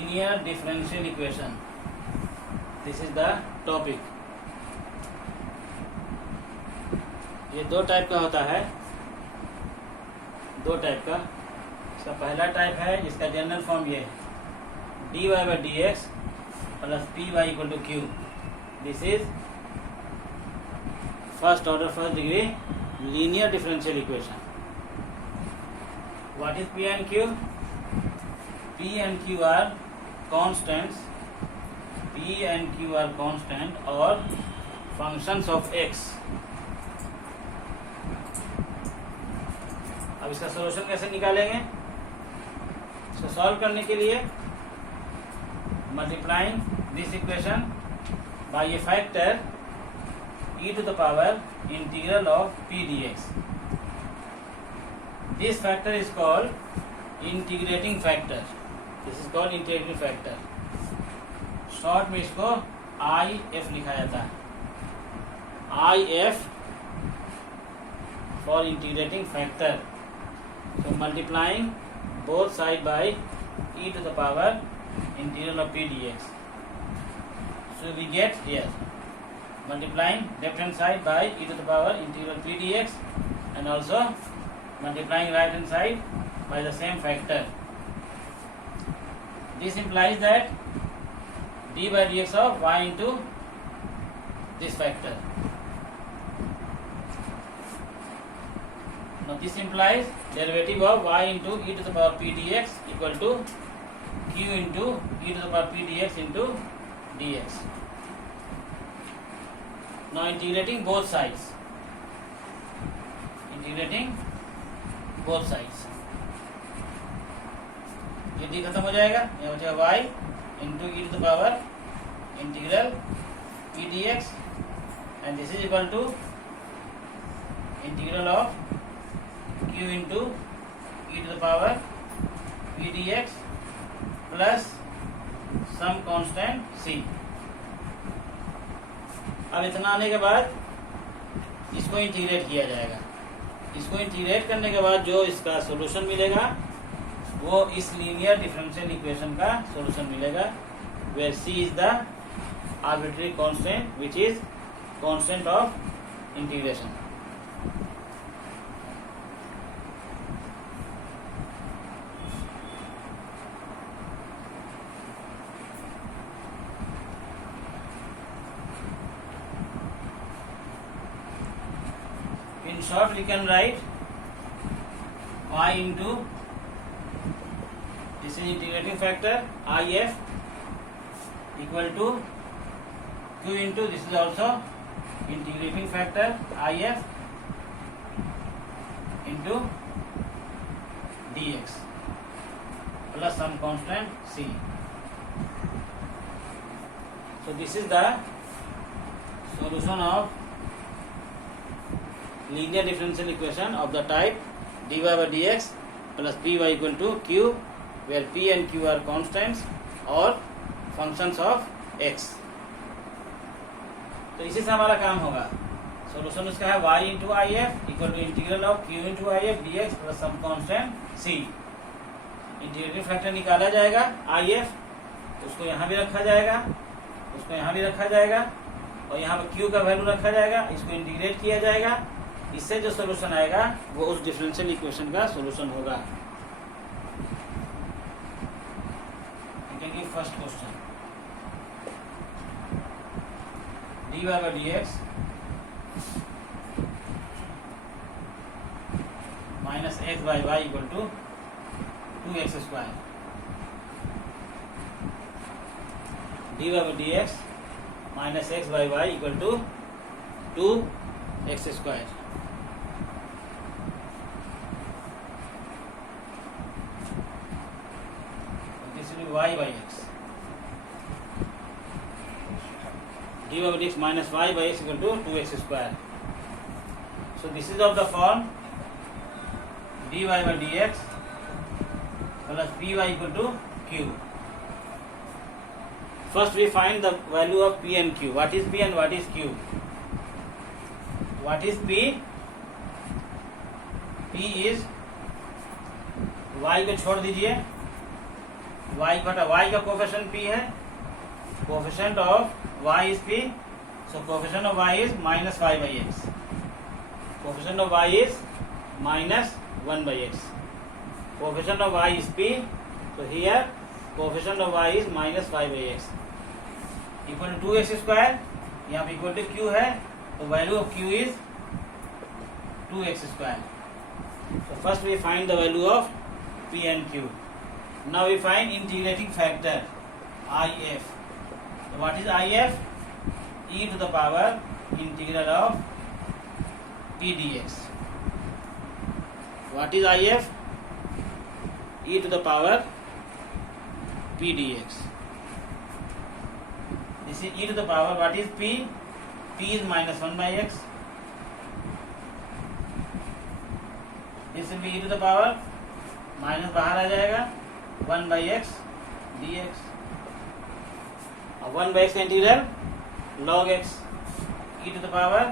linear differential equation. This is the topic. ये दो type का होता है, दो टाइप का. इसका पहला टाइप है जिसका जनरल फॉर्म ये है dy by dx plus py equal to q. This is first order first degree linear differential equation. What is p and q? p and q are constants. p and q are constant or functions of x. अब इसका solution कैसे निकालेंगे? इसको solve करने के लिए multiplying this equation by A factor e to the power integral of p dx. This factor is called integrating factor. This is called integrating factor. Short में इसको IF लिखा जाता है. IF for integrating factor. So multiplying both side by e to the power integral of p dx. So we get here multiplying left hand side by e to the power integral p dx and also multiplying right hand side by the same factor. This implies that d by dx of y into this factor. Now this implies derivative of y into e to the power p dx equal to q into e to the power p dx into dx. Now integrating both sides. Integrating both sides. ये d खत्म हो जाएगा, यह हो जाएगा y into e to the power integral p dx and this is equal to integral of q into e to the power p dx plus some constant c. अब इतना आने के बाद इसको इंटीग्रेट किया जाएगा. इसको इंटीग्रेट करने के बाद जो इसका सॉल्यूशन मिलेगा वो इस लीनियर डिफरेंशियल इक्वेशन का सॉल्यूशन मिलेगा, where c is the arbitrary constant which is constant of integration. In short, we can write y into this is integrating factor IF equal to q into this is also integrating factor IF into dx plus some constant c. So this is the solution of linear differential equation of the type dy by dx plus py equal to q, where p and q are constants or functions of x. तो इसी से हमारा काम होगा. Solution उसका है y into if equal to integral of q into if dx plus some constant c. Integrating factor निकाला जाएगा if, उसको यहाँ भी रखा जाएगा, उसको यहाँ भी रखा जाएगा और यहाँ पर q का वैल्यू रखा जाएगा. इसको इंटीग्रेट किया जाएगा. इससे जो सॉल्यूशन आएगा वो उस डिफरेंशियल इक्वेशन का सॉल्यूशन होगा. First question dy by dx minus x by y equal to 2x square. dy by dx minus x by y equal to 2x square. This will be y by x. dy by dx minus y by x equal to 2x square. So this is of the form dy by dx plus py equal to q. First we find the value of p and q. What is p and what is q? What is p? P is y को छोड़ दीजिए, y घटा y का coefficient p है, coefficient of y is p, so coefficient of y is minus 5/x, coefficient of y is minus 1/x, coefficient of y is p, so here coefficient of y is minus 5/x equal to 2x square, यहाँ पे equal to q है, तो value of q is 2x square. So first we find the value of p and q. Now we find integrating factor if. So what is if? E to the power integral of p dx. What is if? E to the power p dx. This is e to the power. What is p? P is minus 1/x. This will be e to the power, minus बाहर आ जाएगा 1/x dx, और 1/x का integral log x, e to the power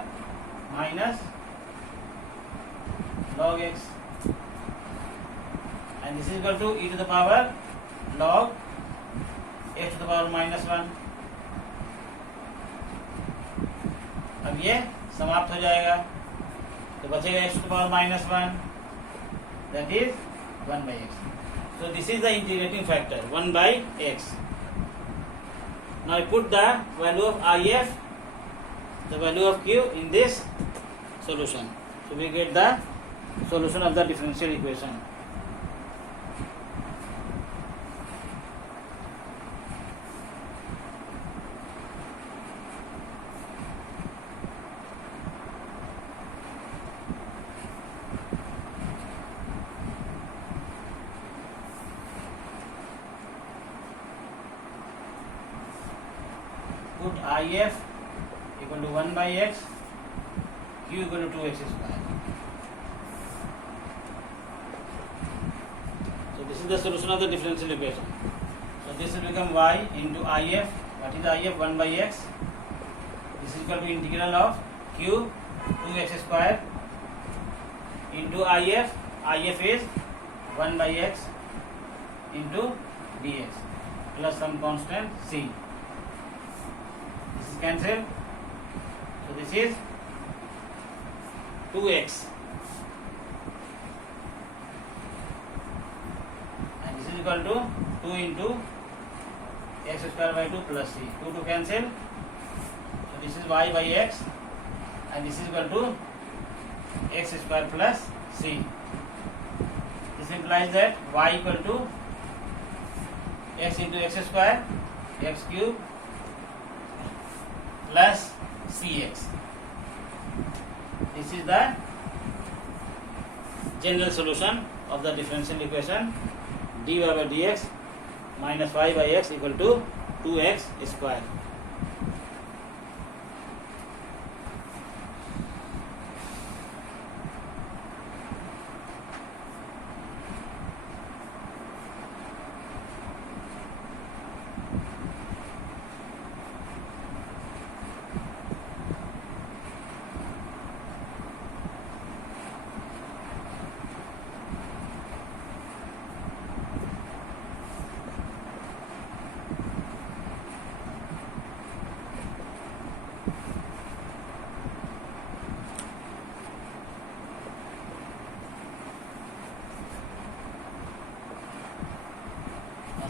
minus log x, and this is equal to e to the power log x to the power -1. अब ये समाप्त हो जाएगा, तो बचेगा x to the power -1, that is 1/x. So this is the integrating factor 1/x. Now I put the value of if, the value of q in this solution, so we get the solution of the differential equation. Put if equal to 1/x, q equal to 2x square. So this is the solution of the differential equation. So this will become y into if. What is if? 1/x. This is equal to integral of q 2x square into if. If is 1/x into dx plus some constant c. This is cancelled, so this is 2x, and this is equal to 2 into x square by 2 plus c. 2 to cancel, so this is y by x, and this is equal to x square plus c. This implies that y equal to x into x square, x cube plus cx. This is the general solution of the differential equation dy by dx minus 5/x equal to 2x square.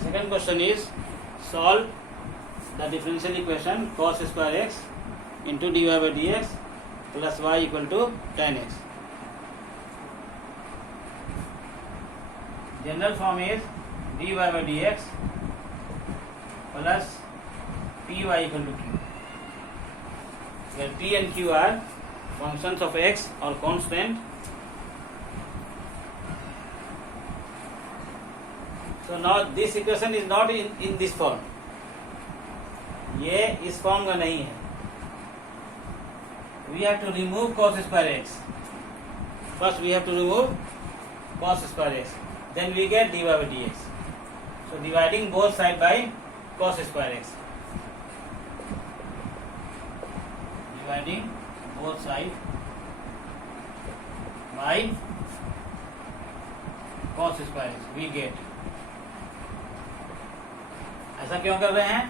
Second question is solve the differential equation cos square x into dy by dx plus y equal to tan x. General form is dy by dx plus py equal to q, where p and q are functions of x or constant. So now this equation is not in this form. ये इस form का नहीं है. We have to remove cos square x. First we have to remove cos square x. Then we get dy by dx. So dividing both sides by cos square x. Dividing both sides by cos square x. We get ऐसा क्यों कर रहे हैं?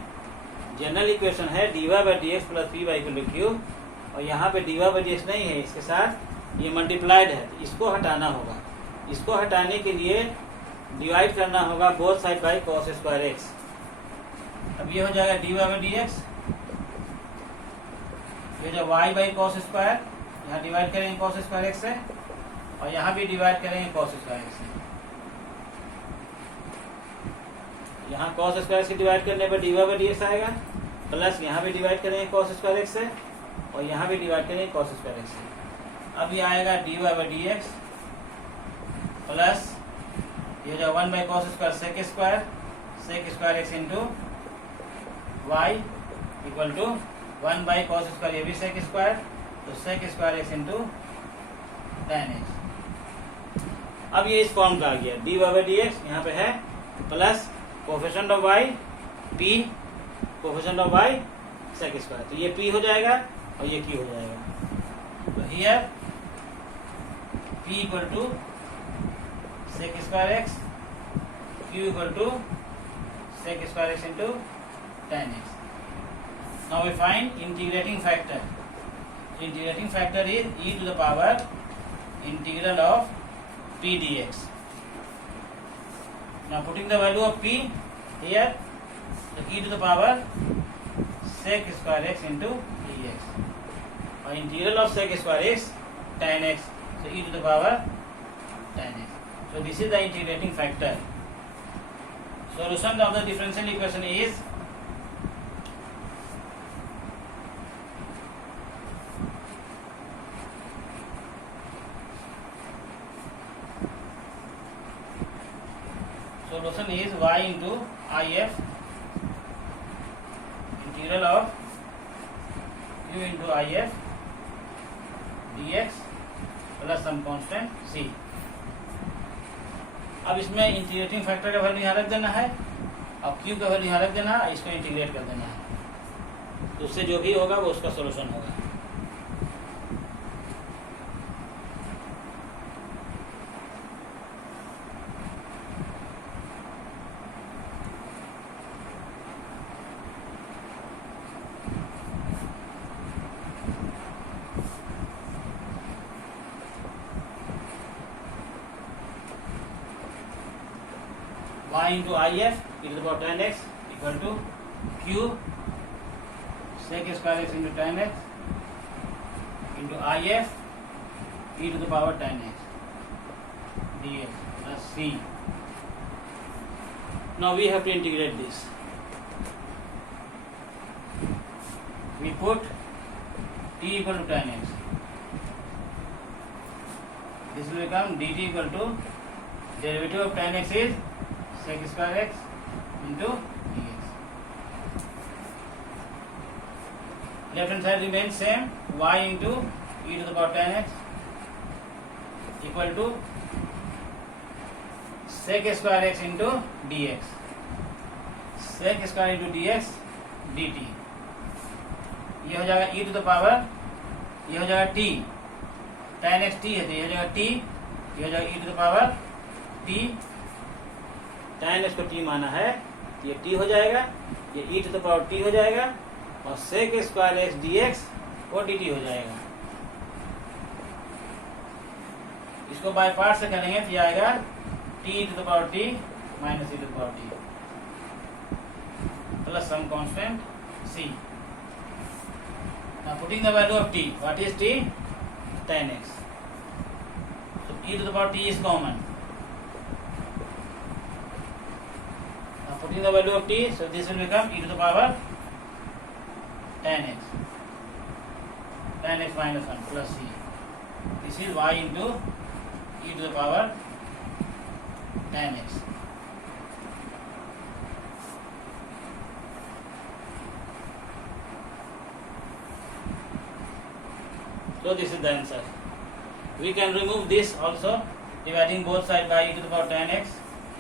General equation है dy/dx plus p/q और यहाँ पे dy/dx नहीं है, इसके साथ ये मल्टीप्लाइड है, तो इसको हटाना होगा। इसको हटाने के लिए डिवाइड करना होगा both side by cos square x। अब ये हो जाएगा dy/dx, ये जो y बाई cos स्क्वायर, यहाँ डिवाइड करेंगे cos स्क्वायर x से और यहाँ भी डिवाइड करेंगे cos स्क्वायर x से। यहाँ cos स्क्वायर से डिवाइड करने पर dy/dx आएगा, प्लस यहाँ भी डिवाइड करेंगे cos स्क्वायर x से और यहाँ भी डिवाइड करेंगे cos स्क्वायर x से। अब ये आएगा dy/dx प्लस ये जो 1 by cos square sec square x into y equal to 1 by cos square, ये भी sec स्क्वायर, तो sec square x into tan x। अब ये इस फॉर्म का आ गया dy/dx, यहाँ पे है plus coefficient of y p coefficient of y sec square, तो ये p हो जाएगा और ये q हो जाएगा। तो here p equal to sec square x, q equal to sec square x into tan x। Now we find integrating factor. Integrating factor is e to the power integral of p dx. Now putting the value of p here, so e to the power sec square x into dx. Or integral of sec square x tan x, so e to the power tan x. So this is the integrating factor. Solution of the differential equation is y into if integral of q into if dx plus some constant c। अब इसमें integrating factor का value यहाँ रख देना है और q का value यहाँ रख देना है, इसको इंटीग्रेट कर देना है, तो उससे जो भी होगा वो उसका सोल्यूशन होगा। y into if e to the power tan x equal to q sec square x into tan x into if e to the power tan x dx plus c. Now we have to integrate this. We put t equal to tan x. This will become dt equal to derivative of tan x is sec square x into dx. Left hand side remains same, y into e to the power tan x equal to sec square x into dx, sec square into dx dt। ये हो जाएगा e to the power, ये हो जाएगा t, tan x t है तो ये हो जाएगा t, ये हो जाएगा e to the power t, tan x को t माना है, ये t हो जाएगा, ये e to the power t हो जाएगा और sec स्क्वायर x dx वो dt हो जाएगा। इसको बाय पार्ट से करेंगे तो ये आएगा t to the power t minus e to the power t plus some constant c। Now putting the value of t, what is t? Tan x. So e to the power t is common. Putting the value of t, so this will become e to the power tan x minus 1 plus c. This is y into e to the power tan x. So this is the answer. We can remove this also, dividing both sides by e to the power tan x.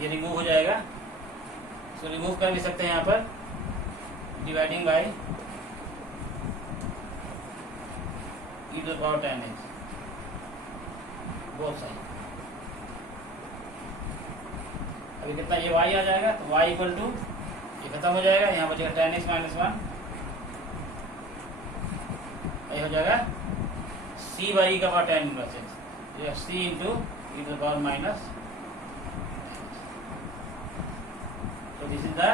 ये remove हो जाएगा, so remove कर भी सकते हैं यहाँ पर, dividing by e to the power tan x both side. अभी कितना ये y आ जाएगा, तो y इक्वल टू ये खत्म हो जाएगा, यहाँ बचेगा tan x माइनस 1, ये हो जाएगा c बाई e का power tan inverse x, c into e to the power minus. So this is the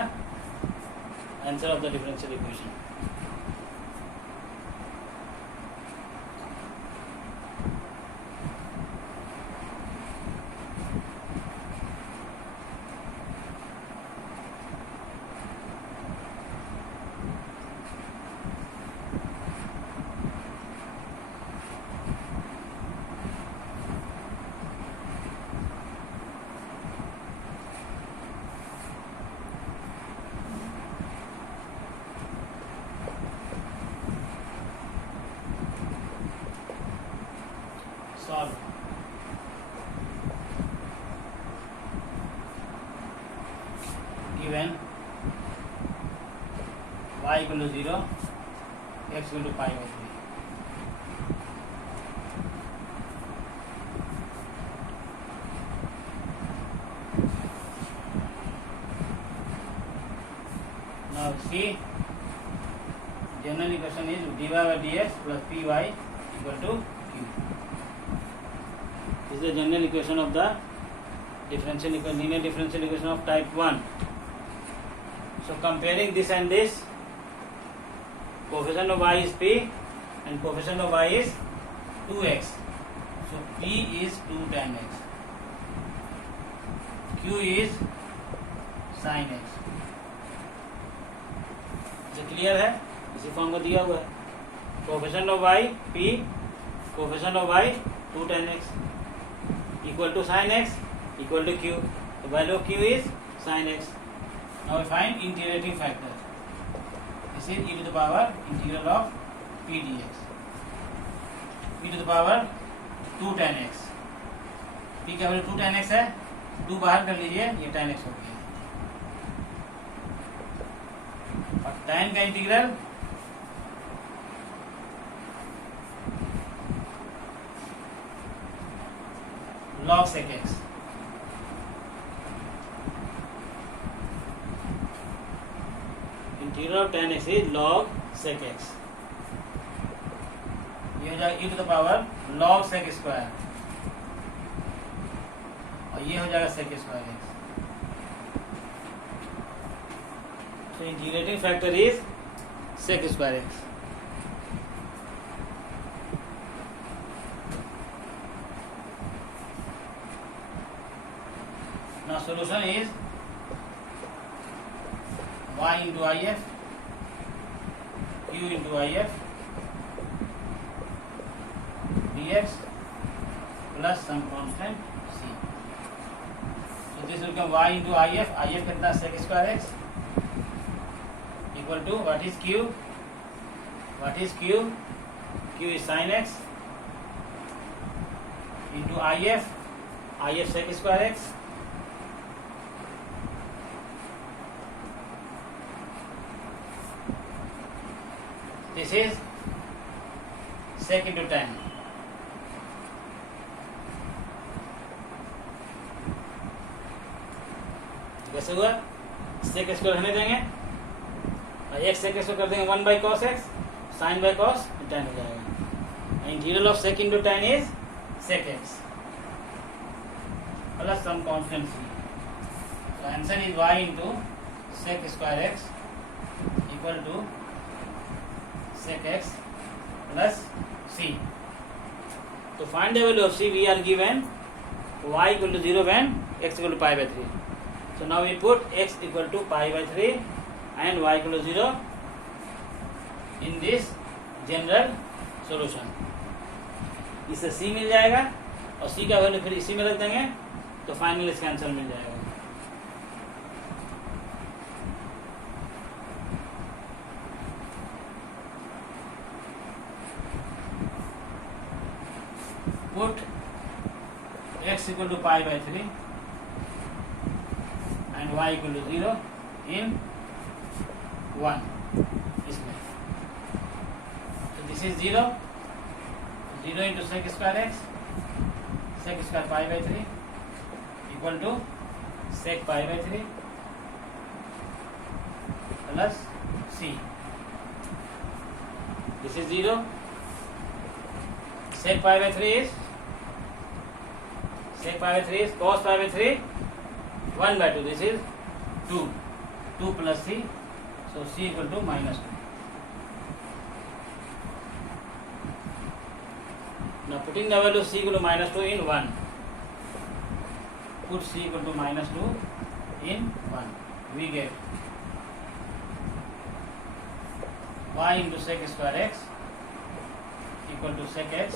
answer of the differential equation. Solve. Given y equal to 0, x equal to pi by 3. Now see, general equation is dy by dx plus py equal to q. This is the general equation of the differential equation, linear differential equation of type 1. So comparing this and this, coefficient of y is p and coefficient of y is 2x. So p is 2 tan x, q is sin x. ये clear है, इसी form को दिया हुआ है. Coefficient of y p, coefficient of y 2 tan x equal to sin x equal to q. The value of q is sin x. Now we find integrating factor. This is e to the power integral of p dx. e to the power 2 tan x. p का value 2 tan x है, 2 बाहर कर लीजिए, ये tan x हो गया. और tan का integral log sec x. Integral of tan x is log sec x. ये हो जाएगा e to the power log sec square, और ये हो जाएगा sec square x. So integrating factor is sec square x. Now solution is y into if, q into if dx plus some constant c. So this will become y into if कितना sec square x equal to what is q? What is q? q is sin x into if sec square x. This is sec into tan. कैसे हुआ? sec square रहने देंगे और x sec square कर देंगे 1 by cos x, sin by cos tan हो जाएगा. Integral of sec into tan is sec x plus some constant c. So answer is y into sec square x equal to sec x plus c. To find the value of c, we are given y equal to 0 when x equal to pi by 3. So now we put x equal to pi by 3 and y equal to 0 in this general solution. इससे c मिल जाएगा और c का value फिर इसी में रख देंगे तो फाइनल इसका आंसर मिल जाएगा. Put x equal to pi by 3 and y equal to 0 in 1 इसमें. So this is 0 into sec square x, sec square pi by 3 equal to sec pi by 3 plus c. This is 0. Sec pi by 3 is cos pi by 3 1 by 2. This is 2 plus c. So c equal to minus 2. Now putting the value c equal to minus 2 in 1. Put c equal to minus 2 in 1. We get y into sec square x equal to sec x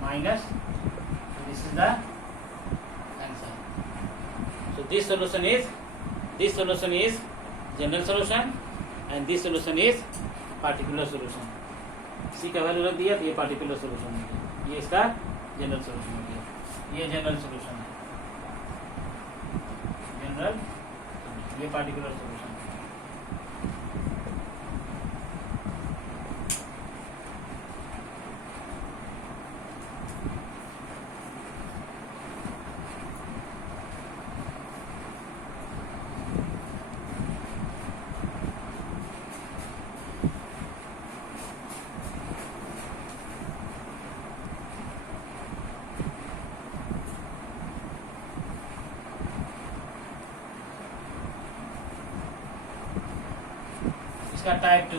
minus, this is the answer. So this solution is general solution and this solution is particular solution. c का value रख दिया तो ये particular solution हो गया, ये इसका general solution हो गया, ये जनरल सोल्यूशन है, जनरल ये पार्टिकुलर सोल्यूशन। इसका टाइप 2,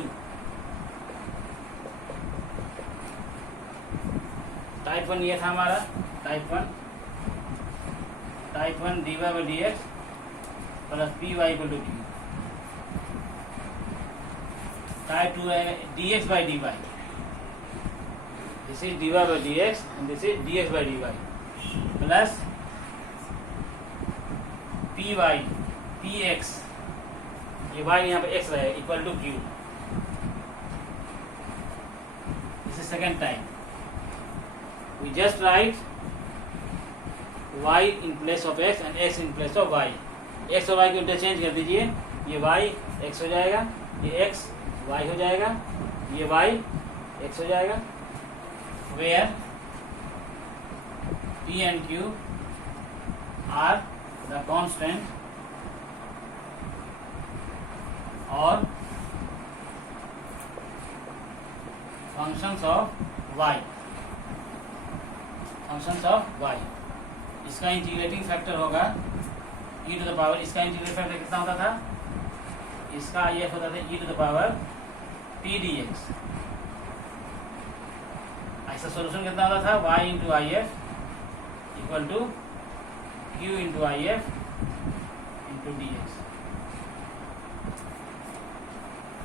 टाइप 1 ये था हमारा, type 1 dy by dx plus py equal to q। Type 2 है dx by dy, this is dy by dx and this is dx by dy plus px, ये y यहाँ पे x रहे equal to q। This is second time. We just write y in place of x and x in place of y। x और y को interchange कर दीजिए, ये y x हो जाएगा, ये x y हो जाएगा, ये y x हो जाएगा। Where p and q are the constant और functions of y, इसका इंटीग्रेटिंग फैक्टर होगा e टू द पावर, इसका इंटीग्रेटिंग फैक्टर कितना होता था, इसका if होता था e to the power p dx। ऐसा सॉल्यूशन कितना होता था, y into I F equal to q into I F into d x.